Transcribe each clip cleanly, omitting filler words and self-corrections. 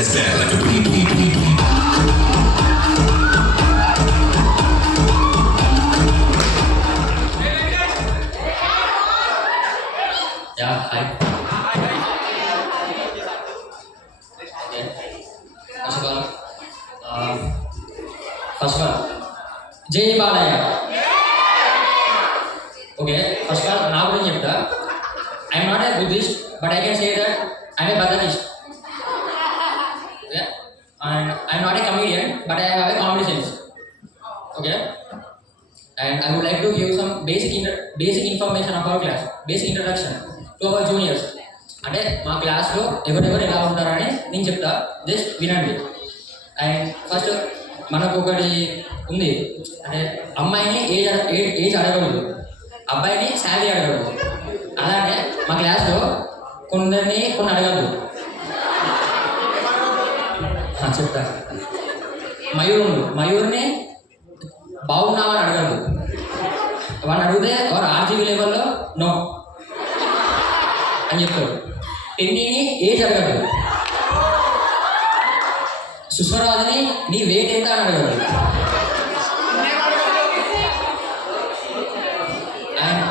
ass back like a boom, boom, boom, boom. Yeah, hi. First of all, Jai Balaya. Okay, first of all, now I am not a Buddhist, but I can say that I am a Baptist. Yeah, and I am not a comedian, but I have a comedy sense. Okay, and I would like to give some basic information of our class, basic introduction to our juniors. అంటే మా క్లాస్లో ఎవరెవరు ఎలా ఉంటారని నేను చెప్తా, just వినండి. And first మనకు ఒకటి ఉంది, అంటే అమ్మాయిని ఏజ్ అడగకూడదు, అబ్బాయిని శాలరీ అడగకూడదు. అలానే మా క్లాస్లో కొన్ని అడగద్దు. చెప్తా. మయూర్ని బాగున్నామని అడగద్దు. వాడిని అడిగితే వారు ఆర్జీబీ లెవెల్లో నో అని చెప్తాడు. పెన్నీని ఏజ్ అడగదు. సుస్వరాజుని నీ వెయిట్ ఎంత అని అడగదు. అండ్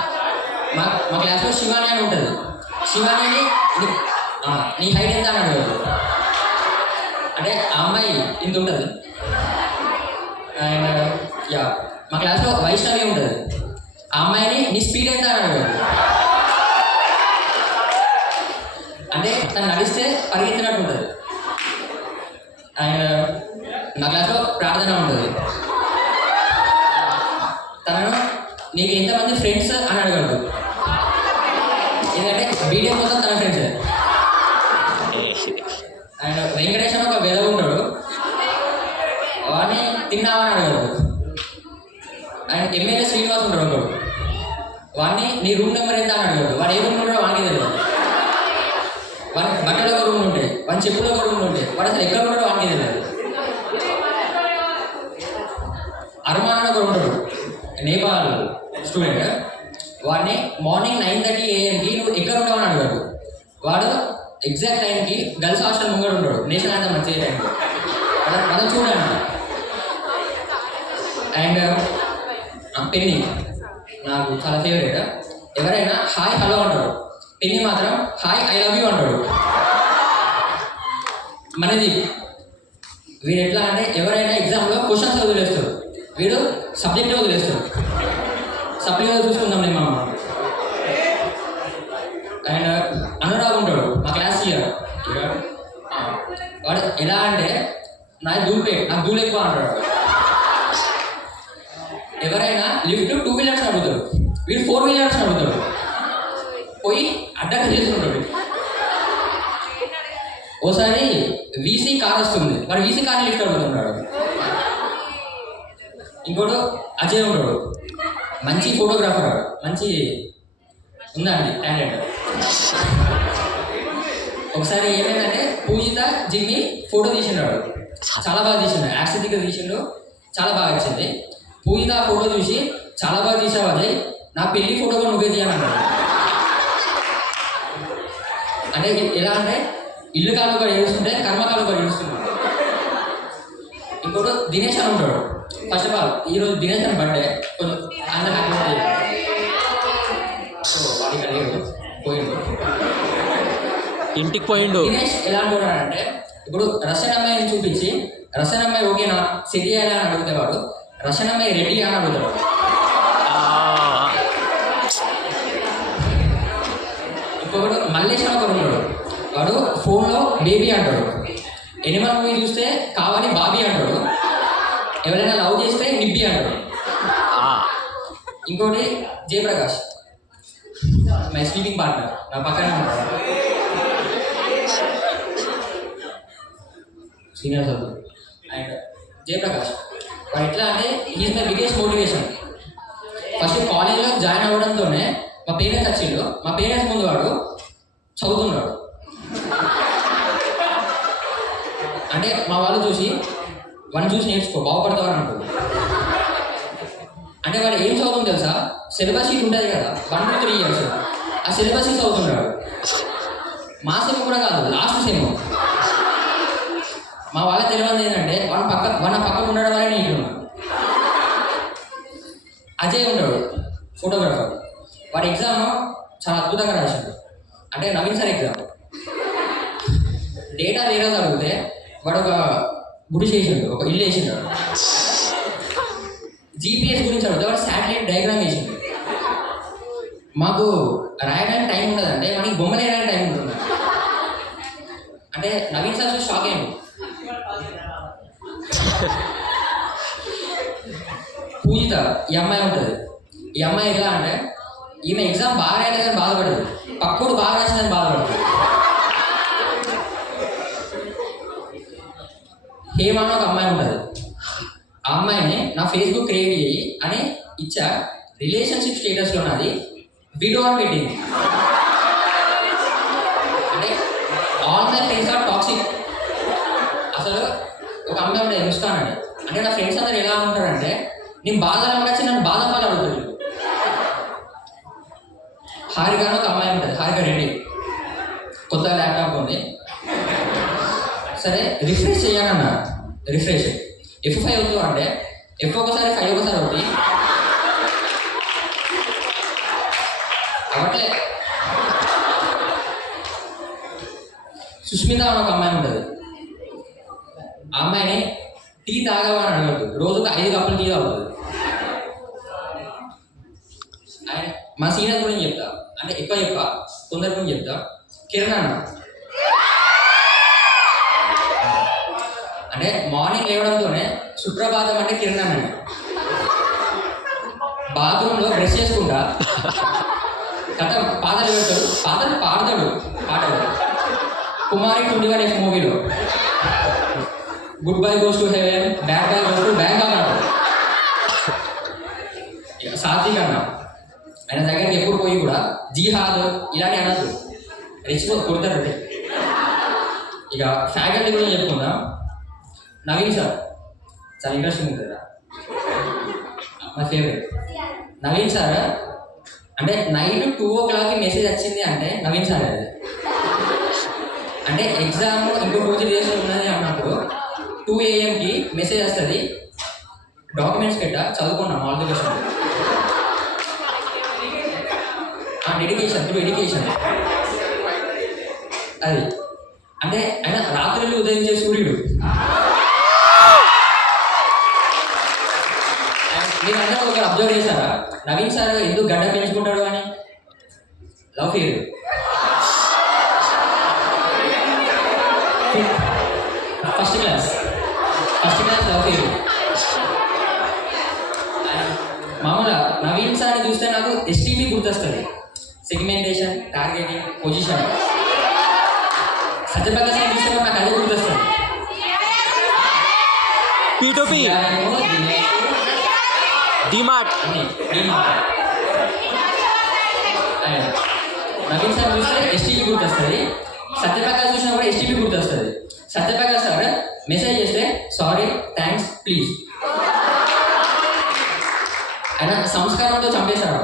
మా క్లాస్లో శివాని అని ఉంటుంది. శివాని నీ హైట్ ఎంత అని అడగదు. అంటే ఆ అమ్మాయి ఇంత ఉంటుంది. అండ్ యా, మా క్లాస్లో వైష్ణవి ఉంటుంది. ఆ అమ్మాయిని నీ స్పీడ్ ఎంత అని అడగదు. అంటే తను నడిస్తే పరిగెత్తినట్టు ఉంటుంది. అండ్ మా క్లాస్లో ప్రార్థన ఉంటుంది. తనను నీకు ఎంతమంది ఫ్రెండ్స్ అని అడగదు. ఎందుకంటే బీడియం మొత్తం తన ఫ్రెండ్స్. అండ్ వెంకటేష్ అని ఒక వెదవ ఉంటాడు, వాడిని తిన్నామని అడగదు. అండ్ ఎమ్మెల్యే శ్రీనివాస్ ఉంటాడు ఒకడు, వాడిని నీ రూమ్ నెంబర్ ఎంత అని అడగదు. వాడు ఏ రూమ్ ఉంటాడో వాడికి తెలియదు. వాడి బట్టలు ఒక రూమ్లు ఉంటాయి, వాడి చెప్పులు ఒక రూమ్లు ఉంటాయి, వాడు అసలు ఎక్కడ ఉంటాడో వాడికి తెలియదు. అరుమాన్ అని ఒకడు ఉంటాడు, నేపాల్ స్టూడెంట్. వాడిని మార్నింగ్ 9:30 AM నువ్వు ఎక్కడ ఉంటావని అడగడు. వాడు ఎగ్జాక్ట్ టైంకి గర్ల్స్ హాస్టల్ ముంగడు ఉంటాడు, నేషనల్ అంతా మంచి టైంకి. అలా చూడండి. అండ్ పెన్ని నాకు చాలా ఫేవరెట్. ఎవరైనా హాయ్ హలో అంటాడు, పెన్ని మాత్రం హాయ్ ఐ లవ్ యూ అంటాడు. మనది వీడు ఎట్లా అంటే, ఎవరైనా ఎగ్జామ్లో క్వశ్చన్స్ వదిలేస్తాడు, వీడు సబ్జెక్ట్ వదిలేస్తాడు. సబ్జెక్ట్ చూసుకుందాం నేను మామ. అండ్ అనురాగ్ ఉంటాడు, మా క్లాస్ ఇయర్. వాడు ఎలా అంటే, నాకు ధూళి ఎక్కువ అంటాడు. ఎవరైనా లిఫ్ట్ 2 వీలర్స్ అడుగుతాడు, వీడు 4 వీలర్స్ అడుగుతాడు. పోయి అడ్డంగా చేసుకుంటాడు. ఓసారి వీసీ కార్ వస్తుంది, వాడు వీసీ కార్ని లిఫ్ట్ అడుగుతున్నాడు. ఇంకోటి అజయ్ ఉంటాడు, మంచి ఫోటోగ్రాఫర్, మంచి ఉందండి టాలెంట్. ఒకసారి ఏమైందంటే, పూజిత జిమ్ని ఫోటో తీసినాడు, చాలా బాగా తీసిండు, యాక్సిడెంట్గా తీసిండు, చాలా బాగా వచ్చింది. పూజిత ఫోటో చూసి చాలా బాగా తీసావు అజయ్, నా పెళ్లి ఫోటో కూడా నువ్వే తీయాలన్నాడు. అంటే ఎలా అంటే, ఇల్లు కాలు కూడా ఏడుస్తుంటే కర్మకాలు కూడా ఏడుస్తున్నాడు. ఇంకోటి దినేష్ అని ఉంటాడు. ఫస్ట్ ఆఫ్ ఆల్ ఈరోజు దినేష్ అని బర్త్డే, కొంచెం అందరూ హ్యాపీ. సో వాడికి అడిగాడు, పోయిండు, ఇంటికి పోయిండు. దినేష్ ఎలా అంటున్నాడంటే, ఇప్పుడు రష్యన్ అమ్మాయిని చూపించి రష్యన్ అమ్మాయి ఓకేనా సెట్ చేయాలి అని అడిగితే వాడు రష్యన్ అమ్మాయి రెడీ అని అడుగుతాడు. ఇంకొకడు మల్లేష్ అని ఒకడు ఉంటాడు, వాడు ఫోన్లో బేబీ అంటాడు. ఎనిమల్ మూవీ చూస్తే కావాలి బాబీ అంటాడు. ఎవరైనా లవ్ చేస్తే నిబ్బి అంటాడు. ఇంకోటి జయప్రకాష్, మై స్లీపింగ్ పార్ట్నర్, నా పక్కనే ఉంటాడు, సీనియర్ చదువు. అండ్ జయప్రకాష్ వాడు ఎట్లా అంటే, is my biggest motivation. First కాలేజ్లో జాయిన్ అవ్వడంతోనే మా పేరెంట్స్ వచ్చిండు. మా పేరెంట్స్ ముందు వాడు చదువుతున్నాడు. అంటే మా వాళ్ళు చూసి వాడిని చూసి నేర్చుకో, బాగుపడతావని అంటారు. అంటే వాడు ఏం చదువుతుంది తెలుసా, సిలబస్ షీట్ ఉంటుంది కదా, 1 to 3 years, ఆ సిలబస్ షీట్ చదువుతున్నాడు. మా సెమ్ కూడా కాదు, లాస్ట్ సెమ్. మా వాళ్ళ తెలియదు ఏంటంటే మన పక్కకు ఉండడం వల్ల నేను ఇట్లా అజయ్ ఉంటాడు ఫోటోగ్రాఫర్. వాడి ఎగ్జామ్ చాలా అద్భుతంగా రాశాడు. అంటే నవీన్ సార్ ఎగ్జామ్ డేటా వేరే అడిగితే వాడు ఒక గుడి చేసిండు, ఒక ఇల్లు వేసిండు. జీపీఎస్ గురించి అడిగితే వాడు శాటిలైట్ డయాగ్రామ్ వేసిండు. మాకు రాయడానికి టైం ఉండదంటే మనకి బొమ్మలు వేయడానికి టైం ఉంటుంది. అంటే నవీన్ సార్ షాక్ అయ్యండి. పూజిత ఈ అమ్మాయి ఉంటుంది. ఈ అమ్మాయి ఎలా అంటే ఈమె ఎగ్జామ్ బాగా రాయలేదని బాధపడదు, పక్కడు బాగా రాసిందని బాధపడదు. హేమాను ఒక అమ్మాయి ఉంటుంది. ఆ అమ్మాయిని నా ఫేస్బుక్ క్రియేట్ చేయి అని ఇచ్చా. రిలేషన్షిప్ స్టేటస్లో నాది విడో అని పెట్టింది. అంటే all my friends are toxic. అసలు ఒక అమ్మాయి ఉండే ముస్కాన్ అని, అంటే నా ఫ్రెండ్స్ అందరు ఎలా ఉంటారంటే నేను బాధలో వచ్చి నన్ను బాధపడాలి అడుగుతుంది. హారిక అని ఒక అమ్మాయి ఉంటుంది, హారిక రెడ్డి. కొత్త ల్యాప్టాప్ ఉంది. సరే రిఫ్రెష్ చేయాలన్నా, రిఫ్రెష్ F5 అవుతుంది అంటే F ఒకసారి 5 ఒకసారి అవుతుంది. అవట్లే. సుష్మిత అని ఒక అమ్మాయి ఉంటుంది. ఆ అమ్మాయిని టీ తాగవా అని అడగద్దు, రోజుకు 5 కప్పులు టీ తాగుతుంది. ఆయన మా సీనియర్ గురించి చెప్తా, అంటే ఎక్కువ కొందరి గురించి చెప్తా. కిరణ్ అన్న అంటే మార్నింగ్ లేవడంతోనే సుప్రభాతం అంటే కిరణ్ అన్న. బాత్రూంలో బ్రష్ చేసుకుంటా కథ పాటలు పెడతాడు, పాడతాడు పాటలు. కుమారి 21 మూవీలో good bye goes to heaven, bad by goes to bank అన్నాడు. సాత్విక్ అన్న ఆయన దగ్గరికి ఎప్పుడు పోయి కూడా జిహాద్ ఇలాంటి అనద్దు, రెచ్చిపో కొడతారు. ఇక ఫ్యాకల్టీ కూడా చెప్పుకుందాం. నవీన్ సార్ చాలా ఇంట్రెస్టింగ్ ఉంటుంది కదా, మా ఫేవరెట్. నవీన్ సార్ అంటే నైట్ 2 o'clock మెసేజ్ వచ్చింది అంటే నవీన్ సార్ అది. అంటే ఎగ్జామ్ ఇంకో 2-3 days ఉన్నది అన్నప్పుడు 2 AM మెసేజ్ వస్తుంది, డాక్యుమెంట్స్ పెట్టా చదువుకున్నాం all the best. Dedication through education అది. అంటే ఆయన రాత్రులు ఉదయించే సూర్యుడు. మీరందరూ ఒకరు అబ్జర్వ్ చేశారా నవీన్ సార్ ఎందుకు గడ్డ పెంచుకుంటాడు అని? Love fail. First class love fail. మామూలుగా నవీన్ సార్ని చూస్తే నాకు STP గుర్తొస్తుంది, సెగ్మెంటేషన్, టార్గెటింగ్, పొజిషన్. సత్యప్రకాశ్ చూస్తే నాకు అదే గుర్తొస్తుంది. P2P డిమార్ట్. నవీన్ సార్ చూస్తే STP గుర్తొస్తుంది, సత్యప్రకాశ్ చూసినా కూడా STP గుర్తొస్తుంది. సత్యప్రకాశ్ సార్ మెసేజ్ చేస్తే సారీ, థ్యాంక్స్, ప్లీజ్. ఆయన సంస్కారంతో చంపేశాడు.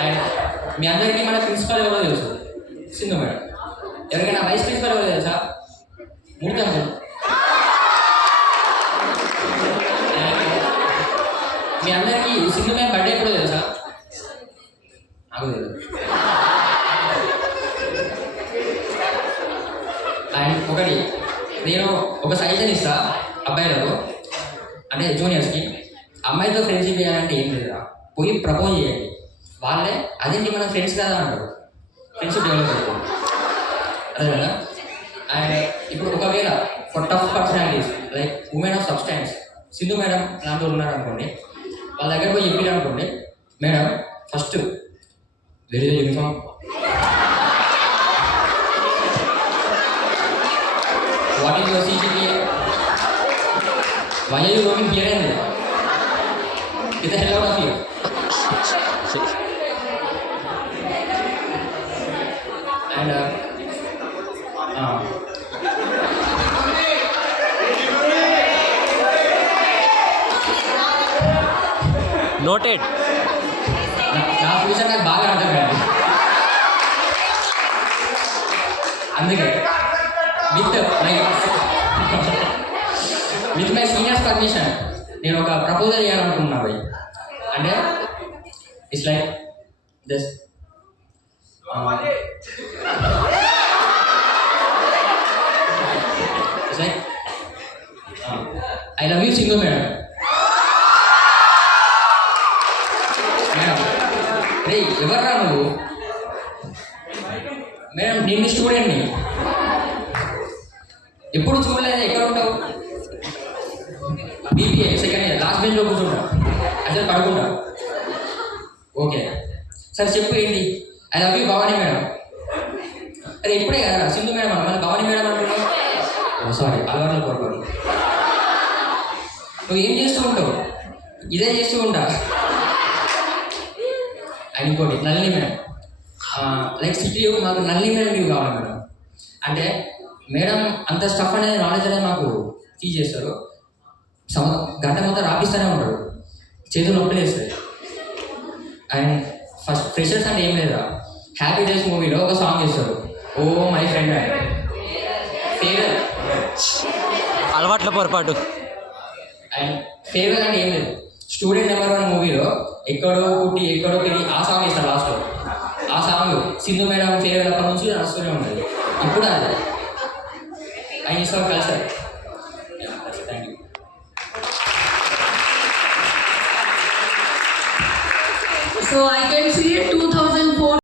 ఆయన మీ అందరికీ మన ప్రిన్సిపల్ ఎవరో తెలుసు, సింధు మేడం. ఎవరికైనా వైస్ ప్రిన్సిపల్ ఎవరో తెలుసా? మూర్తి అంకుల్. మీ అందరికీ సింధు మేడం బర్త్డే ఎప్పుడో తెలుసా? నాకు తెలియదు. అండ్ ఒకటి నేను ఒక సజెషన్ ఇస్తా అబ్బాయిలకు, అంటే జూనియర్స్కి. అమ్మాయితో ఫ్రెండ్షిప్ చేయాలంటే ఏం లేదురా, పోయి ప్రపోజ్ చేయండి. వాళ్ళే అదేంటి మన ఫ్రెండ్స్ కదా అంటారు, ఫ్రెండ్షిప్ డెవలప్ అవుతుంది. అదే కదా. అండ్ ఇప్పుడు ఒకవేళ for tough personalities like women of substance, Sindhu madam లాంటి వాళ్ళు ఉన్నారనుకోండి, వాళ్ళ దగ్గర పోయి చెప్పి అనుకోండి, madam first very uniform, what is your CGPA? Why are you roaming here and there? Get the hell out of here. And noted. నా future నాకు బాగా అర్థం కాదు. అందుకే విత్ మై సీనియర్స్ పర్మిషన్ నేను ఒక ప్రపోజల్ చేయాలనుకుంటున్నా భయ్. అంటే it's like this. It's like I love you సింగు మేడం. మేడం రే ఎవర్రా నువ్వు? మేడం నేను స్టూడెంట్ని, ఎప్పుడు చూడలేదు. ఎక్కడ ఉంటావు? బీబీఏ సెకండ్ ఇయర్ లాస్ట్ బెంచ్లో కూర్చుంటా, అసలు పడుకుంటా. ఓకే సార్ చెప్పు ఏంటి? I love you Bhavani madam. అరే ఇప్పుడే కదా సింధు మేడం అన్న, మళ్ళీ భవానీ మేడం అంటున్నావు. సారీ అలవాట్ల పొరపాటు. నువ్వు ఏం చేస్తూ ఉంటావు? ఇదే చేస్తూ ఉంటా. అండ్ ఇంకోటి నల్లి మేడం, లైక్ సిటీ మాకు నల్లి మేడం లీవ్ కావాలి మేడం. అంటే మేడం అంత స్టఫ్ అనేది నాలెడ్జ్ అనేది మాకు టీచ్ చేస్తారు. గంట మొత్తం రాపిస్తూనే ఉంటాడు, చేతులు నొప్పి వేస్తాయి. అండ్ ఫస్ట్ ఫ్రెషర్స్ అంటే ఏం లేదా, హ్యాపీ డేస్ మూవీలో ఒక సాంగ్ చేస్తారు, ఓ మై ఫ్రెండ్ అని. ఫేవర్ అలవాట్ల పొరపాటు. అండ్ ఫేవర్ అంటే ఏం లేదు, స్టూడెంట్ నెంబర్ 1 మూవీలో ఎక్కడో పుట్టి ఎక్కడో పెరిగి ఆ సాంగ్ ఇస్తారు లాస్ట్లో. ఆ సాంగ్ సింధు మేడం ఫేవర్ అప్పటి నుంచి నడుస్తూనే ఉంటుంది. ఇప్పుడు అది I miss our culture. Thank you. So I